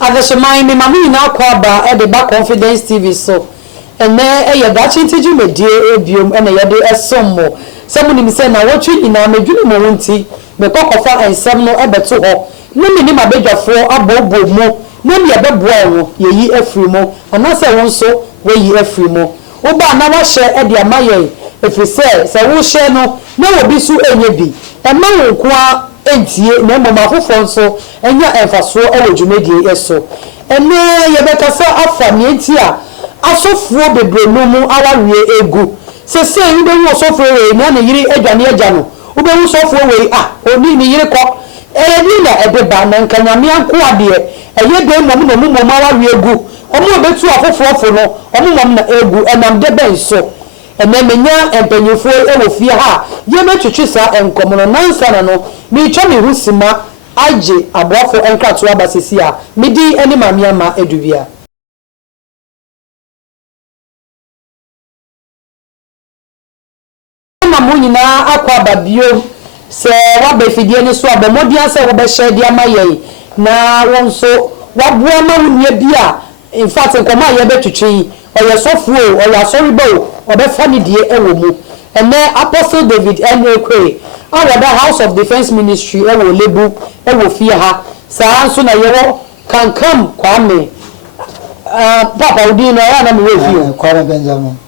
Adeshemai me mami na kwaba e de ba Confidence TV so ene e ye da chintiju medie ebiom ene ye de esommo se munim se na wotwe ina medwuni mo wonti me kokofa ensem no ebeto ho no me ni mabedwafo abobo mo no me ebeboa wo ye yi afiri mo anase won so we yi afiri mo oba na wa hye e de amaye efise se wo hye no na obi su enye bi e ma wo kwa entie na mo mafofo nso enya emfaso e wodwumedie eso ene ye bekasa afa ne entia asofuo bebre no mu awawie egu sese ube wu sofuo we na na yiri adwane agya no ube wu sofuo we oni ni yiri ko ni na edeba na nkanyame anko ade eye de mom no mom awawie egu omo obetu afofofo no omo mom na egu enam de ben so emenya empanyefo ewo fie ha ye metwetwe sa enkomo no nansa na no mi twa mi husima aje aboafo enkrato abasisi a midi eni mamiama edubia na munyina akwa babio se wabefidie ni so abomodian se wobehye dia maye na wonso wabua ma wunie bia in fact nkoma ye betwetwe oye sofuo oye asoribo obefa ni die ewo mu ene Apostle David Enekwe awada House of Defense Ministry ewo lebu ewo fie ha saa nso na yewo kankam kwame papa udi no ya na me refio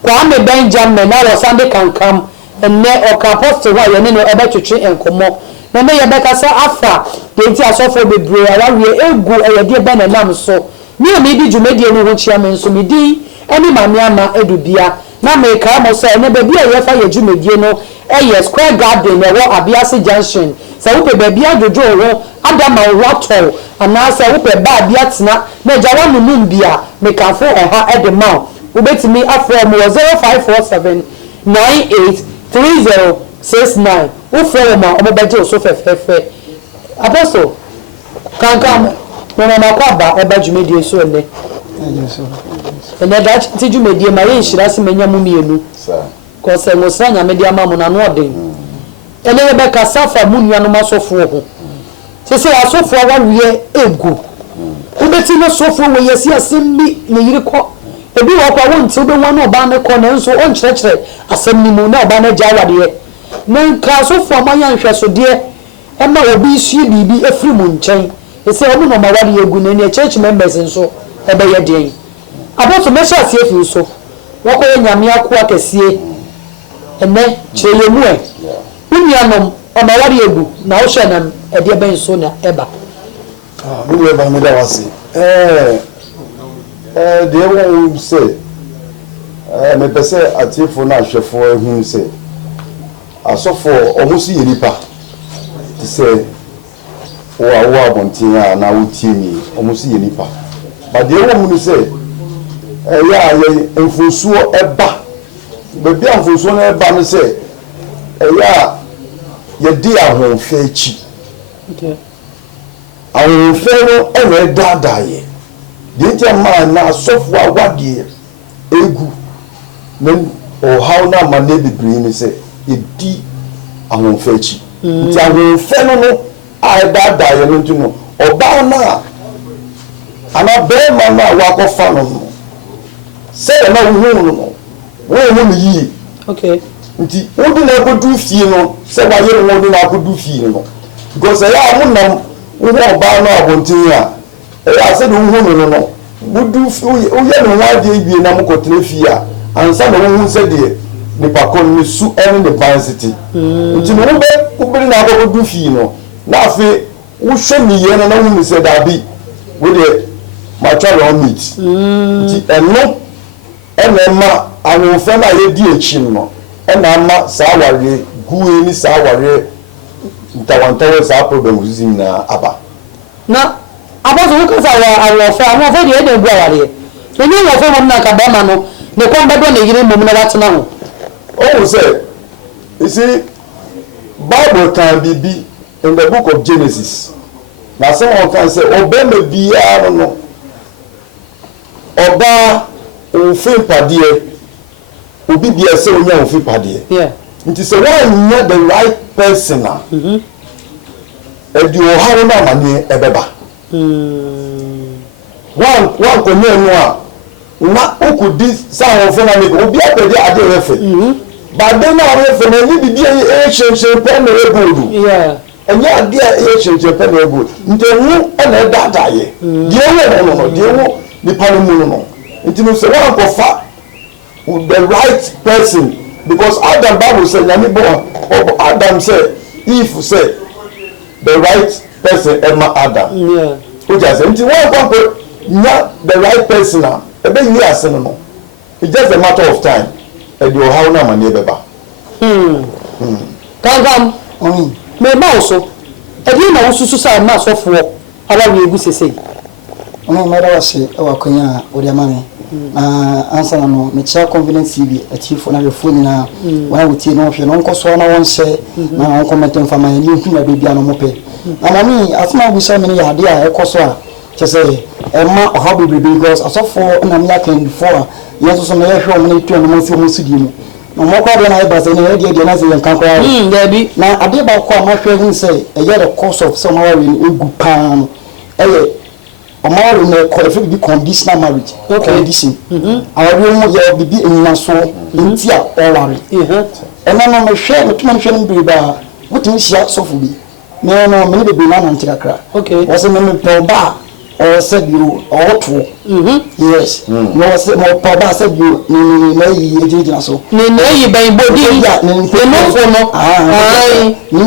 kwame Benjamin na wo Sunday kankam ene oka Apostle wa ye ne no ebetwetwe enkomo na me ye bekasa afa de nti asofo bebre awawie egu eyede be na nam so mi o mi di dwumedie no ho chia me nso mi di eni mamiama edubia na me ka mo se ne bebi e yefa ye dwumedie no eye Square Garden e wo Abiase Junction se wo pe bebi adojo ho adama wato ana se wo pe ba bia tena na ja wanu numbia me ka fo eha edema wo betimi afro mo 0547 983069 wo fo ma o beje so fefefe Apostle kankam no na kwa ba e ba dwumedie so le ene da tiju medie ma ye nhira se manya mu mienu ko se ngo sanya media ma mu na no odin ene be ka safa mu nuanu masofo ho se asofo wa wie egu ubeti no sofo we yesi asembi ne yiri ko ebi wo kwa wonti obe wonu oba ne ko ne nso on kyerɛkyerɛ asem ni mu na oba na gya wade ne nka sofo amanya nhwɛso de e ma obi sue bibi efiri mu nkyɛn ese obi no ma wade egu ne church members nso ebe ye den aboto me sha sie fi so woko ye nyame akwa kasie ene kyerɛ mu unianom ona wari egu na wo hwe nam e de ben so na eba mi le ba mi da wase de wo say me pese atifo na hwefo ehun say asofo omusu yeripa ti say wo awo abontin a na wo tie mi omusu yeripa ba de wo mu ni say ya ye enfosuo eba bebi enfosuo na eba no say ya ye di ahonfe echi ahonfe no e dada ye dintia ma na sofu awade egu na o how na ma na bibiri ni say ye di ahonfe echi ti ahonfe no a dada ye no ntuno oba na ana be ma na wakofa no say na wo no wo yi okay nti wodi na akodu fie no se wa ye wodi na akodu fie no because ya mo nam wo ba no abontin a ya se do hu no budu o ye no wa de bie na mo kotre fie a ansa na wo hu se de ni pakon ni su en the density nti no wo be na akodu fie no na afi wo hwe ni ye na hu ni se da bi wo de matwa meat nti eno enema awon na ye di echi no ena ma saware guwe ni saware ntawantawe sa problem using na aba na abazo ko sa wa awofa awon de de bu aware eni wo mo na ka ba ma no ne ko mbedo na yire mom na watena ho oh say you see Bible can be in the book of Genesis na someone can say obeme bia no oba ofin padie obi bia se onya ofin padie nti se one the right person na edi o hawo na mane ebeba one konye no na okudi sa won na me obi apede ade refe but then na refe na ni bibi e hyenhyen pe na regodu enya ade e hyenhyen pe na regodu ntewu na dada ye die wo no die wo ni pano mu no ntinu se one go fa the right person because Adam Bible say nyame born Adam say if say the right person Emma Adam which I say nti one go not the right person now. Ebe ni aseno no. It's just a matter of time. E do how na mani beba. Kangam. Me ba oso. E di na osusu sa ma sofo. Ala wi egu sese. Ono mara wase e wa konya odi amane. Ansa na no me chia Confidence TV a chief na le phone na wa wuti no hwe no nkoso na won se na won comment mfama ni hu na bebia no mope. Na mami asma bu se me ya de a ekoso a chese Emma or how because as of for na me can before yes so na ye hwe mo na tu no so mo sudi mu no mo kwa de na e ba se na e de na se yan kan kwa Dabi na ade ba kwa ma hwe hu se e ye the course of some our in egu pan e o ma ro na qualify be conditional marriage condition our room ye bibi enna so nti a o ware e na no me hwe me tuma hwe no bi ba wotimi sia so fu bi me no me be na na ntikakra was me pe ba or said you or two. Yes. No, said more papa said you no so. No, you by body. No,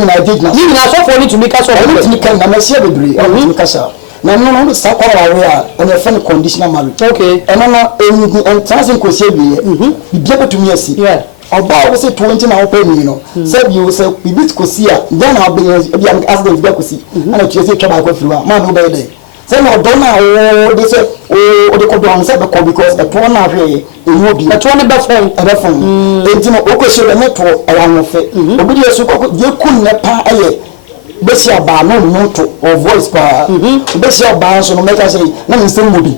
I did not. You are so funny to make us all can Messia degree or Casa. No, the Sapa area and a friend conditional marriage. Okay. And I'm not anything and transing Cosia. You give it to me, see. Yeah. About say 20 now open, you know. Said you say we beat Cosia, then I'll be asked them to see. And I just say tobacco through man who day. Say no don't know they say oh they could answer because the one na hwe ehodi the one be phone enti no okose the network awan fe obi dey so dey kun ne pa aye be sia ba no no to or voice pa be sia ba so no make say na nsem mobi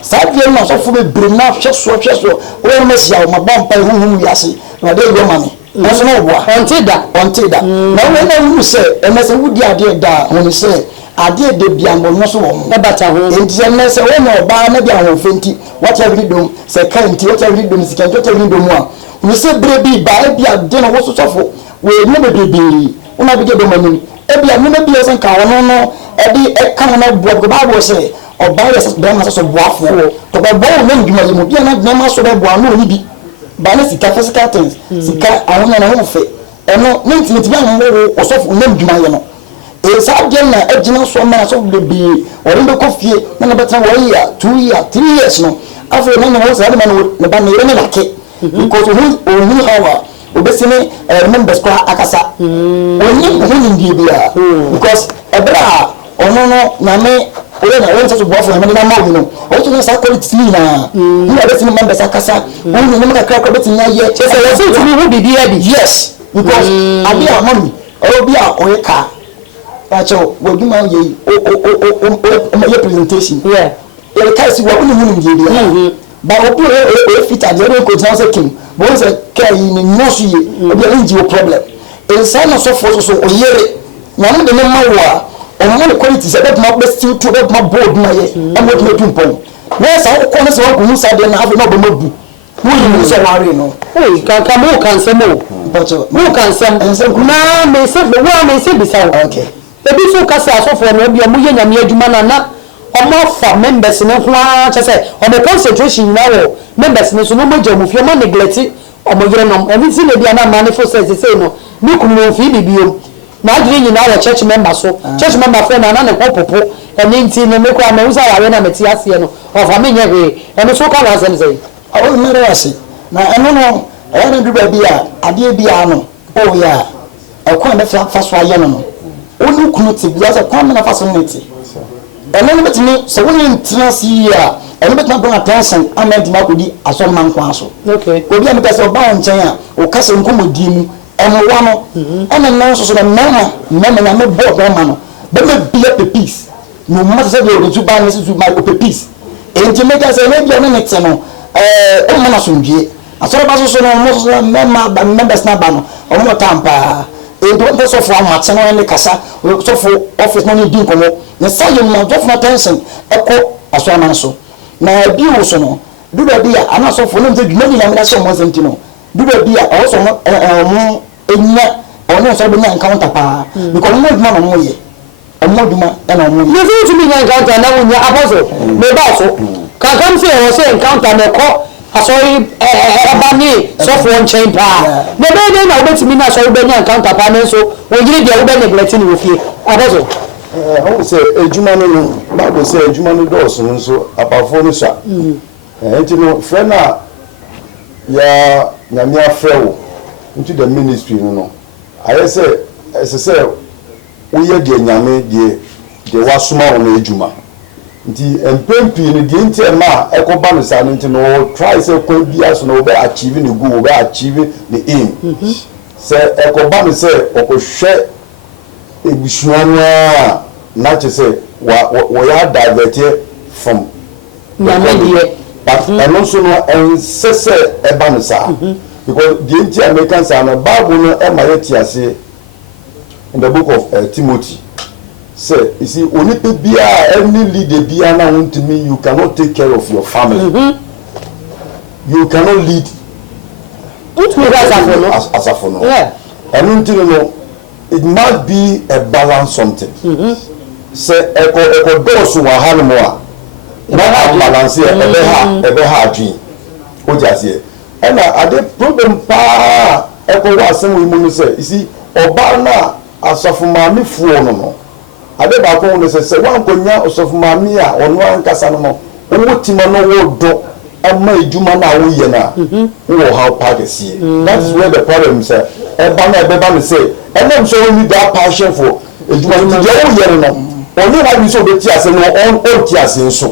sa dey na so fu be bre na hwe so o no sia o ma ba mpa hu yase na dey go mami na so no bo until that na we na wu say e na say wudi ade da woni say ade de biambo no so wo mo bata ho enti na se wo no ba na bia ho fenti what every dom se kanti what every dom se kanti what every dom a we say brebi ba bia de no wo so sofo we no bebebi una bi de dom anim e bia no na bia se kan wono no e di e kan na bo ko ba bo se oba ye se be ma so boafo to ba bo no nduma ye mo bia na ma so be bo anu ni bi ba na sika physical things sika awon na ho fe e no nti bia mo wo sofo na nduma ye no esa na ejina so ma so be ori be kofie na na betra 1 year 2 year 3 years no after na no so na na ba na yere lake because who our obesini members kwa akasa oni ndi bia because ebra ono no na me ole na won so boafo na me na ma no o so na sa quality na ni obesini members akasa oni na me kakra beti nya ye so we say to me who be there be yes because abi amami obi a oyeka Pacho, we do my ye presentation. Yeah. The case we only need but we fit at the other coach now say king. But say care in no see we problem. And some so for so oyere. Na no de ma wa. On mo quality say that my best still to that my board na ye. And what me do pon. Na say ko na say ko say na have no be mabu. Who you say worry no. Hey, can mo can say mo. Pacho, mo can say. Na me say the one me say be say. Okay. Ebi so kasa asofo no bia mo ye nyame adwuma na omo fa members ne ho a che say omo concentration na wo members ne so no mo jamu fi omo neglect omo yere no emi ti le bia na manifest say no ni kuno fi bibio na adwene nyina wo church member so church member friend na ne popopo eni nti ne me kwa me usa yawe na meti ase no ofa me nye hwe eni so ka wa sem say awo mere ase na eno no e na du ba bia ade bia no o ya akwa na fa so aye no onu kunu ti bia se kwa me na fa so neti eno no betimi se woni ntina si ya eno betima bring attention amend ma kodi aso man kwa so okay obi am ka se oba onchen a o ka se nkomodi mu eno wa no eno no so na mama na me bo ma no be me bia pe peace no ma se de o tu ba ni su ma o pe peace enti me ka se na bia no neti no o ma na so ndie asoro ba so no mo so mama ba members na ba no o mo tampa enti won so for amate no ne kasa so for office no ni din komo na sa yɛ mu adɔfo attention ɛkɔ aso aman so na bi wo so no du ba bi a ana so fo no mfe dwuma ni na mena so mo nsɛm no du ba bi a ɔwɔ so mo enya ɔno so be nya encounter pa because mo dwuma no mo yɛ ɔmo dwuma na mo yɛ you fit me nya encounter na wo nya apostle me ba so kankam se o se encounter na ko asori ebani so for nchen pa me be na obetimi na so be nya encounter pa na so wo yiri dia wo be neglect ni wo fie apostle how say ejuma no Bible say ejuma no doors no so apafo no sha enti no friend na ya nyame afrewo into the ministry no I say we ye de nyame de wasoma wo ejuma nti empempi ni de nti ma ekoba no sa nti no try say ko bia so no be achieve ni goal be achieve the aim say ekoba no say okohwe ebusuanwa na che say we are diverted from nyame but and also no ensese eba no sa because the nti Americans are Bible no e ma yetiase in the book of Timothy say you see only bia any leader bia na want to me you cannot take care of your family you cannot lead as a for no yeah and no it must be a balance something say eko doors wa hanmo a na balance ebe ha adwin o jase and ade problem pa eko wa asem we mu say you see oba na asofo maami fuo no ade ba ko no se wan konya asofo maami a ono ankasa no wo tima no wo do ama ejuma na wo ye na wo how party that is where the problem say eba na ebe ba me say and so we need that passion for ejuma ti je wo ye no oni na bi so be ti ase no on ti ase so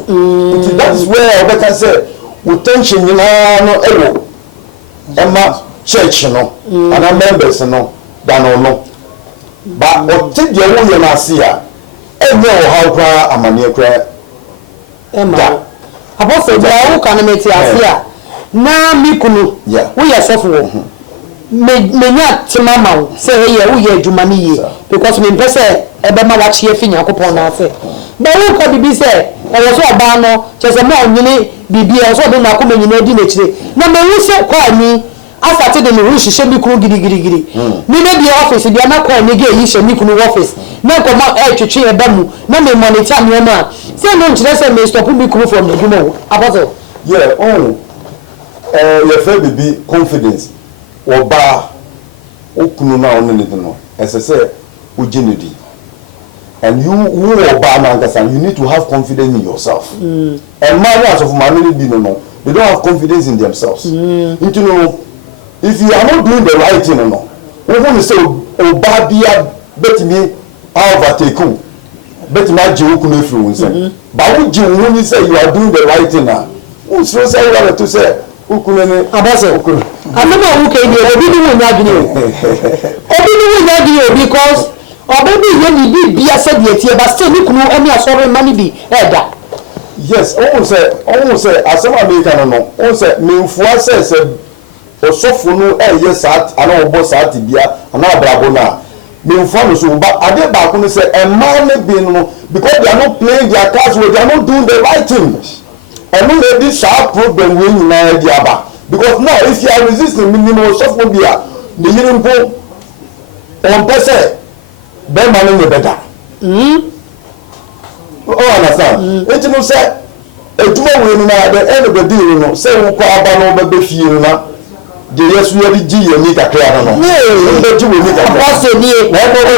that is where we can say we tension ni na no ewo ema church no and members no dan no ba o ti de wo ye na ase a enye o how kra amane kra ema apostle bia wo kan meti ase a na mikunu wo ye sofo wo menya timama wo se ye wo ye adwuma ni ye because me mpese ebe ma wa chie fi Yakobon na afa ba wo ko bibi se e wo so oba no chese mo onwini bibi e so do na ko menyina di na chire na me wu se kwa ni afate de me wu hihye bi kru girigirigiri ni na bi office bi na kwa ni ge yi hye mi kunu office na ko ma e twetwe e ba mu na me monitor me ma se no nchire se me stop bi kru from the adwuma apostle yeah your friend bibi confidence oba okunu na onu ne no esese ujinidi and you oba na ngasa you need to have confidence in yourself and many of family be no they don't have confidence in themselves you know if you are not doing the right thing no we want to say oba bia betimi overtake you betimi aje okunu efiri won but we je won say you are doing the right thing na who so say you are to say ukunene abase ukuru anama wuke ni obi ni wunya gini because obi ye ni bi bia se de tie ba still ni kunu emi asore mani bi eda yes on say asema America no on say menfua say osofo no ye sat ana obo sat bia ana abrabo na menfua no so ba ade ba ko no say emma ne bi no because they are not playing their cards well, they are not doing the right thing. And no this sharp problem when you na di aba because now if you are resisting minimum sophobia the hearing po on person be man no better oh understand it no say eduma we no na the end of the day no say wo kwa aba no be fie na de yesu ya di ji yemi kakra no no be ji we ni kakra apostle ni wo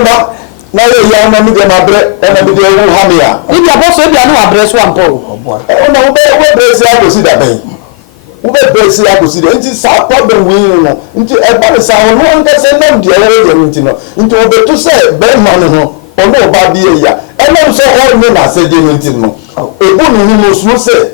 ba na ye ya na mi de na bre e na bi de wo ha me ya ibi apostle bia no abre so ampo na wo be brace akosi da ben wo be brace akosi da nti sa problem we no nti e ba le sa no nka se nam de e nti no nti wo be to say be man no ono ba bi e ya e na so all me na se de nti no e bo ni no so say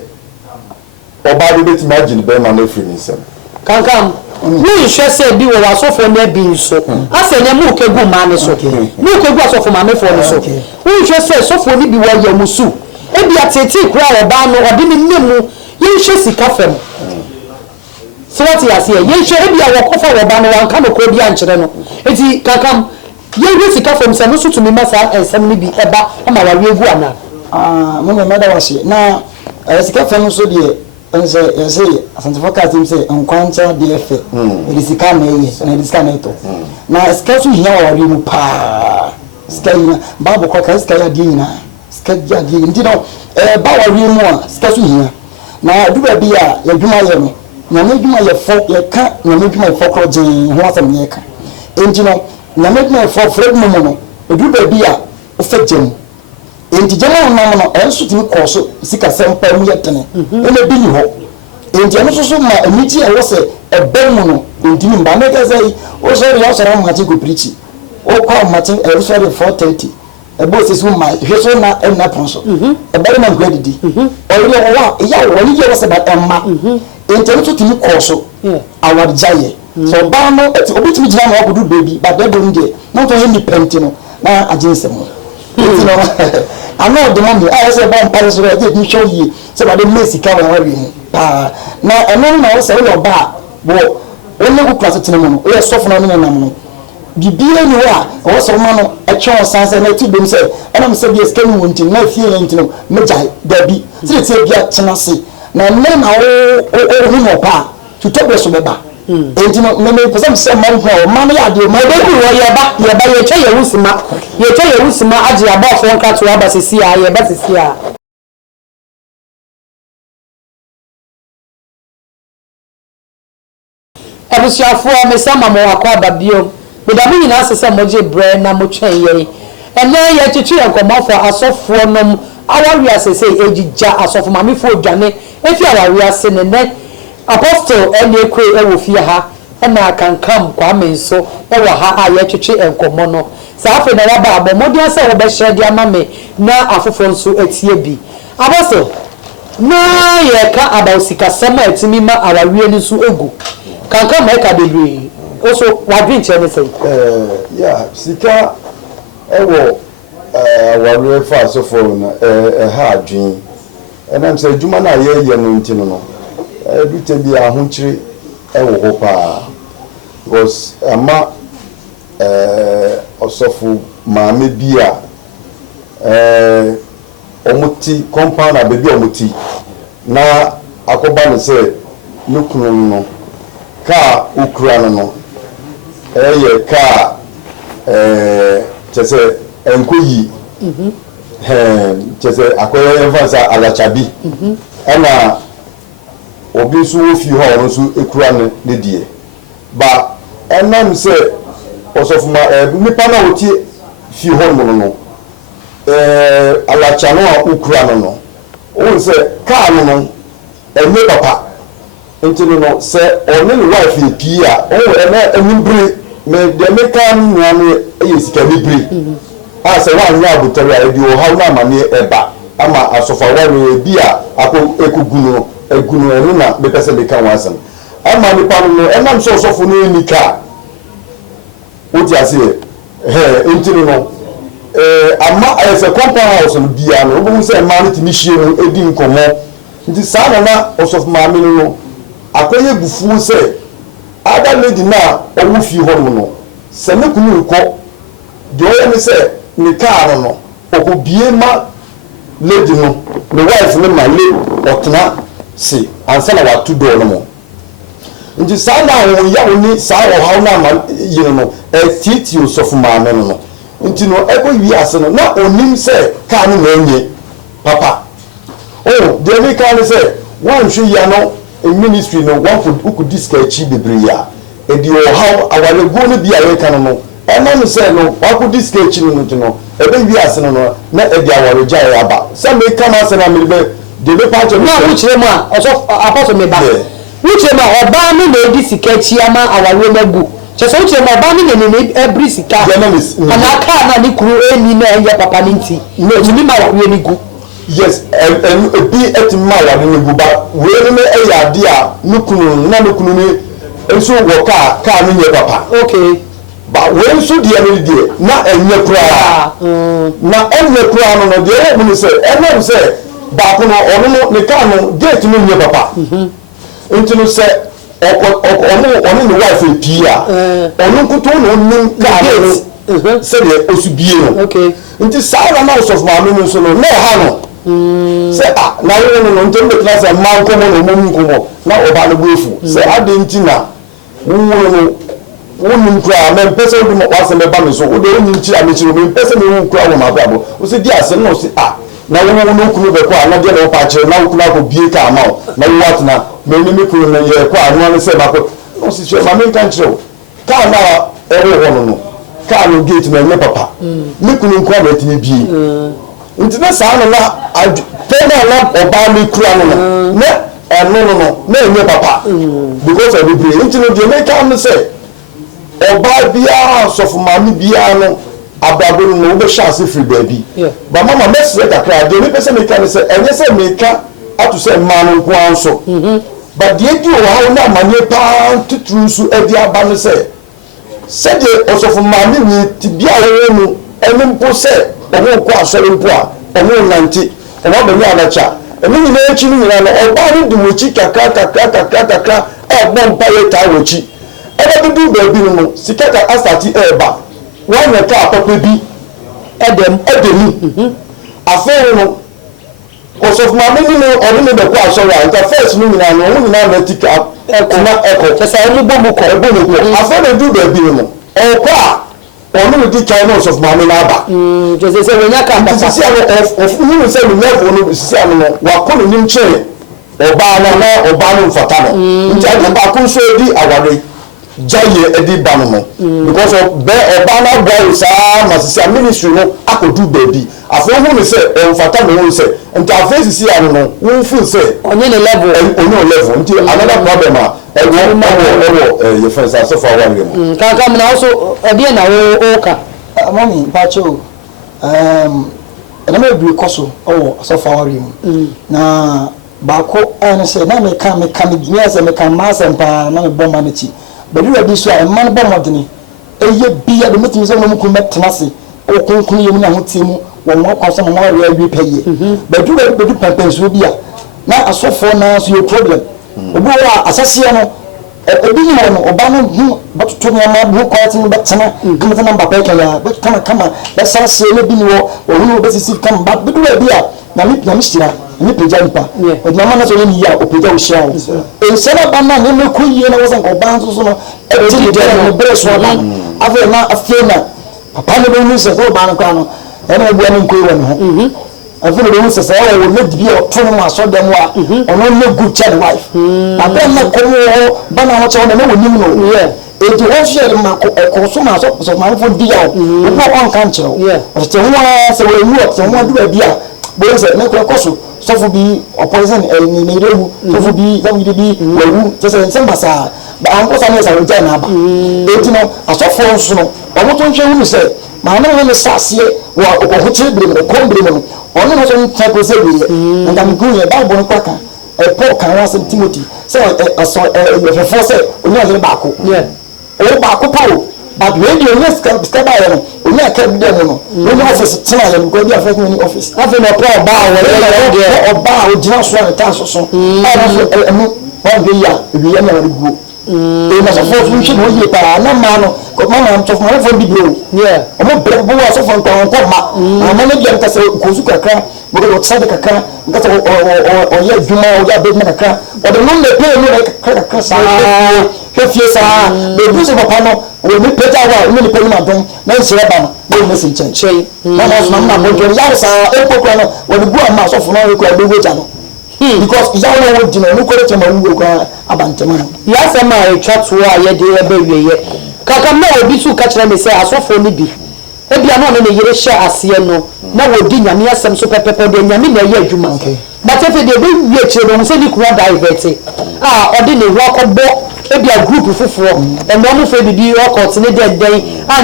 oba bi bet imagine be man no free nsem kankam ni hwe se bi wo asofo na bi nso asenya mu kegu ma ne so mu kegu asofo ma me fo ne so ni hwe se sofo ni bi wo ya musu ebi atete kura oba no odi ni nemu yenhwe sika fam so what ya se yenhwe ebi a wo kofa oba no wanka no ko bi ankyere no eti kankam ye sika from se no so to me masa ensem ni bi eba ama wa egu ana mo me meda wase na sika fam so de ense yese asantefo ka tim se nkwanta de efe e sika na ye na sika na eto na sika so hia wa mu pa sika hia babu kwa ka sika ya di nyina sika ya di ndi no ba wa mu a sika so hia na du ba bia ya dwuma ye no nyame dwuma ye fo ye ka nyame dwuma ye fo kro gen ho asem ye ka ndi no nyame dwuma ye fo fred mu no du ba bia o fa gem enti jama no no enso timi koso sika sempa mu yetene ene bi ni ho enti eno so ma amiti e wo se ebe mu no enti ni mba me ka sei o so ri o so ram hati go preach o kwa mati e so ri 4:30 e bo se so ma hwe so na e na pon so e bari na ngwa didi o ri o wa ya wo ni je wo se ba emma enti eno so timi koso award jaye so ba no eti obitimi jina na ogudu baby ba de do ndie no to he penti no na agense mu I know the money. I say bomb Paris where they show you. So that the Messi can worry him. Now I know now say your bar. But when you cross it no, we are soft na no. Bibia ni wa o so no a chance sanse na ti dem say and am say yes can won tin na fie ntino meja dabi. Say say bia chenase. Na men na o hu mo pa. To talk so beba. Enti no me person say man ko man ya de ma be wo ye ba ye che ye wusima agi aba fo nka to aba sisi a ye ba sisi a abusiafo me sama mo akwa ba biom me da bi nyina sese moje bre na mo twen ye ene ye chichi enkomofo asofo nom awari asese ejija asofo mamifo dwane efi awari ase ne apostle ene kwe ewo fie ha na kankam kwa menso ewo ha a ye chichi enkomo no safe na ya ba abomodi ase wo be hye dia mame na afofo nso etie bi apostle na ye ka abosika sama etimi ma awawie ni so egu kankam e ka bebre also wadwin che ne sei yeah sika ewo awawie fa so for na ha adwin enam se djuma na ye no ntino no dute bi ahonchire ewo ho pa because ama osofu maame bi a omuti compound abebi omuti na akoba no se nukunu no ka ukura no ye ka chese enkoyi chese akoye emfasa alachabi ana obi so ofi ho no so ekura ne die ba enam se osofu ma nipa na oti fi ho no alacha no ukura no o se ka no enye papa ntino no se oni ni wife epia o na enimbre me de meka nwa no eyesika libre a se wa nya abutari a di o ha na mane eba ama asofa wa no bia ako ekugunu egunu enu na bepese beka wasan ama ni pa no enam so osofu no nika oti ase ntino no ama ese compound house no bia no obo se ma no timi hie no edi nkomo nti sa na osofu ma me no akoye bufu se ada lady na owu fi ho no se me kunu ko de o me se ni car no okobie ma lady no the wife no ma le otna si ansa na watu do no mo nti sa na ho ya oni sa ho ha na ma yino no titi osofu ma me no nti no eko wi ase no na onim se car no enye papa oh de me car se wan hwe ya no ministry no one could discuss bibria e di o how awale go no bia we kan no ena no say no one could discuss no no e be wi ase no na e di awale jai aba say me kan ase na me be de be part of na wuchire mu a oso apostle me ba wuchire mu oba mi na edi sikachi ama awale magu che so wuchire mu oba mi na ni every sika ana ka na ni kuru eni na enye papa ni nti no ni ma wa ni gu yes and be at mala ni guba we no e ya dia nukunu na nukunu ni enso wo ka ni nye papa okay ba we enso dia ni die na enye kura na enye kura no de wo ni se ene se ba ko no ono no ne ka no gate ni nye papa ntino se ono ni wife pia ono kuto no ni ka se de osubie no okay nti saa na of maame no so no na ha no se na wo no nto be class man ko mo no mo nko na oba no buefu se ade nti na wo no wonu kura me pese wo mo wase me ba me so wo de wonu nti a me chiro me pese me wo kura wo ma babo wo se di ase no se na wo no kunu be ko na de no pa chiro na wo kunu ko bie ka ma na wo wat na me ni me kunu na ye ko anu no se ba ko no se chiro ma me kan chiro ka na e wo no ka no gate me papa me kunu kura be tini bie nti na sa no na pena na oba me kura no na no na me papa because of the brain nti no de me ka no se oba bia sofu mami bia no ababo no wo be chance free baby ba mama message kakra de me pese me ka se enye se me ka atu se ma no nko anso ba de di o ha na manye pa tuturu su e di aba no se de osofu mami ni ti bia wo mu eni mpo se owo ko asore mpo a owo nanti owo be nya anacha emi ni na echi ni na oba ni du mochi kakra e bom pa ye ta wochi ebe dudu baby no sikata astati eba wan na ka papa bi edem afere no osof mama ni no oni me be ko asora nka first no nyina no oni na na tika eko pesa ni bomu ko afere dudu baby no o kwa oni di kai no osof mama na aba je se we nya ka papa sisi ano of ni se ni level no sisi ano no wa ko ni nche oba na oba no mfata no nti ade ba ko so di aware jaye edi banu because of be obana boy sa masisi ministry no akodu baby afo hu ni se emfata me hu se nti afesi si anu no hu feel se onye le level nti another problem ewo ye friends so for one game ka ka na also odi na wo ka mami pacho na me bi koso so for one game na ba ko ene se na me ka me ase me ka ma sempa na me bomba na chi bari wadi so a man ba modene eye bia de mutimi so no ku metena se o kunkun yemu na hotimu wo mo kwaso mo wa wi peye badu pampenso bia na asofo na so your problem obi wa asase no ebi ni no oba no hu batutu no ma bu kwati no betena kama na mba peke ya kama be sase no bi ni wo hu be sisi kama badu wadi a na mi shira ni peja nipa odi mama na so ni ya o peja o shia o ensena ba na ne ko yie na wo san ko ban so no e ti de no bre so na ave na afena papa ne be ni se so ba na kwa no e na bua ni ko wo no ho ave ne be ni se se o wo ne di o to no ma so dem wa ono ne good child wife papa na ko wo ba na ho che wo na wo nim no eti wo share ma ko so ma so ma fo di ya o ko on kan che o te ho se wo mu o te ho du bia bo se ne ko so sofu bi opposition ni rewu sofu bi zamu bi wewu tese sembasa ba anko sa ne sa nja na ba eti no asofo so no omo to nche hu se ma na ne sasie wa okohuche bire ko bire no ono no so ncha ko se bire nda mi kunye ba bo no kwaka Paul kan wa sem Timothy se aso fefo se oni azere ba ko o ba ko Paul but radio yes can step by no oni aka bi dem no oni office tina ya ko bi afek ni office afi no Paul ba wo o ba o jina so na ta so na so enu wa bi ya bi ya na ri go na so fo fu shi no ye pa na ma no ko mama am tof ma fo bi bro o mo bre bo wa so fo ko ma ma ne bi am ta se ko su kakra bo ko sa de kakra nka ta o ye djuma o ya be na kakra o de no le pe no kakra sa ke fie sa be bu se papa no o mi peta wa o mi pe na don na nse ba no be me sin chen na na so na bo jo ya sa e po ko no o de bu ama so fo no ko e be go ja no because ya no wo dino no ko le tema wo ko abantema no ya se ma e twatu a ye de e be wiye kaka na obi su ka kire me se asofo ni bi e bia no ne yere hye ase no na wo di nyame asem so pepepe de nyame na ye adwuma but if de be wie kire no se ni kura divert odi ne wo akọbọ e bia group fufuro e no mo fe bibi o court ne den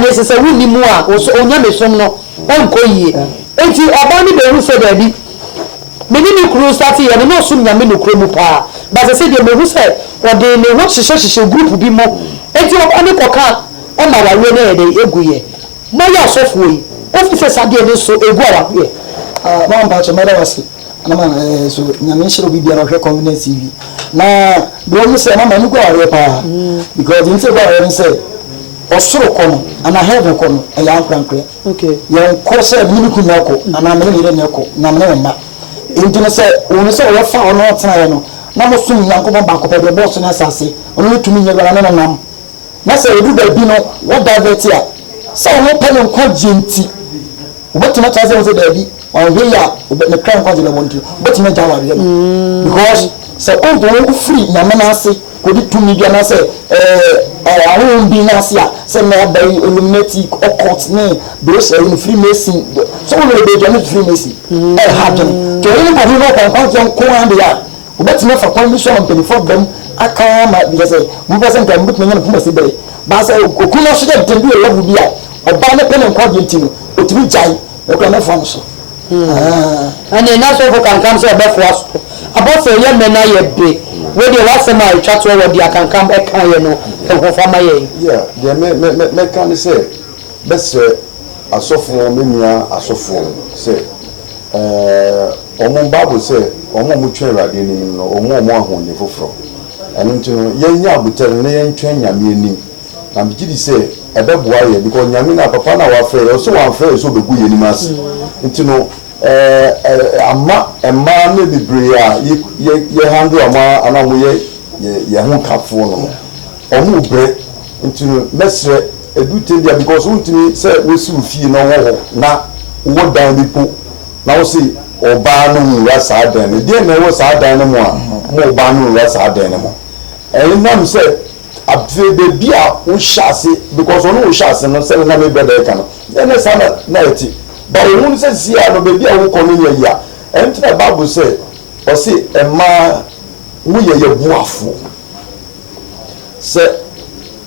ne se wuni mu a onyame som no onko yie enti oba ni be hu se da bi menini kuru start ye no so nyame no kuru mu pa but se de me hu se odi ne ho hyehyehye group bi mo enti oba ni koka e ma wa we na de eguye mo ya sofo yi officer sade ne so egu awa ye ma mba che mara wasi na ma so nyame shiro bibia na hwe convenience TV na do mu se mama ni go awe pa because in se go awe say osoro kono ana heaven kono e ya nkwankwe okay ye ko se mini ku na ko ana me ne ne ko na me ma intino se woni se wo fa ono tena ye no na mo sum Yankopon ba ko pe de boss na asase ono tumi nye bala na nam na se edu da bi no wo divert ya se wo pe ne nkwa jenti obetuma ta se wo se da bi on we ya ne kran nkwa je le wonti obetuma ja wa re no because se on do free na me na ase ko di tumi bia na se awon bi na ase a se na ba illuminati occult ne those in Freemason so we dey do Freemason hard to any ko no kan ko ande ya obetuma fa commission on 24 dem aka ma bi se mo person kan but nyana puma se be ba se okuna so de tendu e level bi a oba ne pele nkwa genti no otumi jai e ko na fa no so and na so for kan so be for us about say ye men na ye be we dey wa se ma twa to we dey kan e kan ye no e ho fa ma ye yeah me kan say best asofo me nua asofo say omo Bible say omo mu twa Awurade ni no omo ahonye foforo eno ntino ye nya abutere ne ye ntwa nyame ni na bi di say ebeboa ye because nyame na papa na wa frɛ so wan frɛ so begu ye ni mas ntino amma emma ne bibre a ye handle ama ana mo ye ho kafo no omo bre ntino mesre edu tendia because untini say we si ufie no wo na wo dan bi po na wo si oba no nwura saa dan ne de na wo saa dan ne mo a mo oba no nwura saa dan ne mo nam say abebe bi a wo hyase because ono wo hyase no say na me beda ka no na sana na eti ba wo say si a no be bi a wo kono ye ya entra Bible say o say ema wo ye buafo say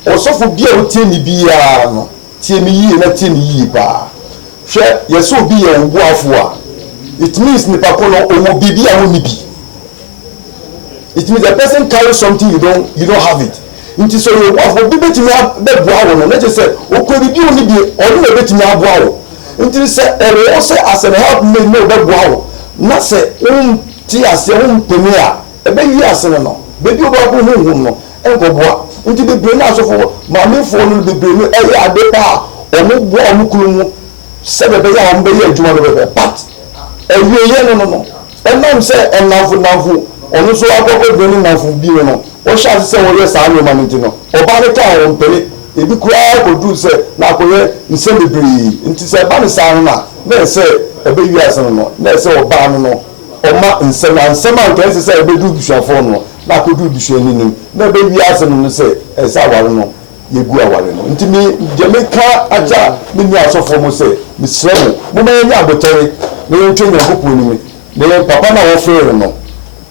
osofo bi a wo tie ni bi a no tie mi yi na tie ni yi ba hwe ye so bi ye buafo a it means ni pakono omo bibi a wo ni bi. It means the person carries something you don't have it. Nti so you of bi betimi be boa wo no let just say okwe bi oni bi onu na betimi aboa wo. Nti say e say as a help me no be boa wo. Na say ti ase pemi a e be yi ase no. Be bi oba ko hu no e go boa. Nti be bre na so fo ma me fo no be bre no e ya de pa omo boa omo kunu mu se be ya omo be ya adwuma no be but e wie ye no. E nam say enafo onu so akoko doni manfu bi no o sha se wo ye sa no manti no oba ne ka o mpele ebi kura ko du se na ko ye nsem bebri nti se ba ne sa no na se ebe wi ase no na se oba no o ma nsem an kan se ebe du bisuafo no na ko du bisuani ni na ebe wi ase no se e sa ware no ye gu aware no nti mi je me ka aja mi ni asofo mo se mi sremo mo ma nya abotere na ye ntwe nyakopo ni mi na papa na wo fere no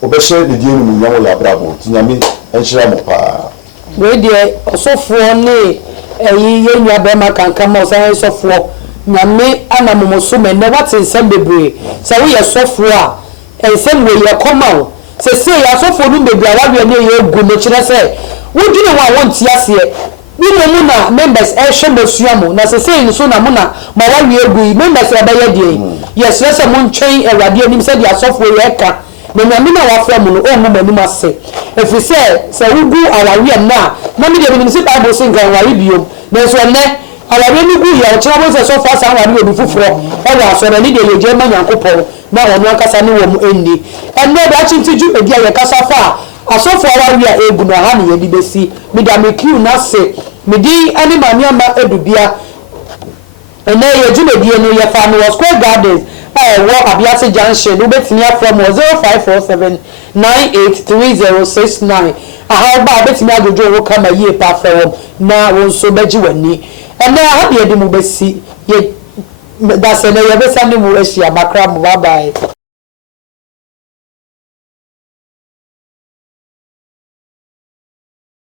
obeshe de die nu nyawo ya brabo tinyame enhira mo pa we de osofo ne eyi ye nua be ma kankan ma osan osofo nyame anamomo so me ne what nsem bebre se we ye sofo a ensem we ye koma se ya sofo nu bebre awa ne ye gu no kire se wo dwene wa wonti ase we no mu na members ehwe mosuamo na se nso na mu na ma wa we egu members e ba ye die yes se mo ntwen Awurade anim se de asofo ye ka na nyame na wa fra mu no o mu manim ase efi se wugu awawe na me de bi se Bible se ngan wari biom na so ne awawe ni gu ya o kira bo se so fa san wari obi fufuro o wa so na ni de ye je ma Nyankopon na ono akasa ne wo mu endi enne ba chintiju edi ya kasa fa asofo awawe a egu na ha ne ye di besi me da me kiu na se me di ani ma niama edubia enne ye jumedie no ye fa no Square Gardens wo Abiase Junction no betimi afrom 0547983069 aha ba betimi agojo wo kama yie pa from na won so beji wani ene aha de mu besi ye da se na ye besa ne mu ehia makra mu bye bye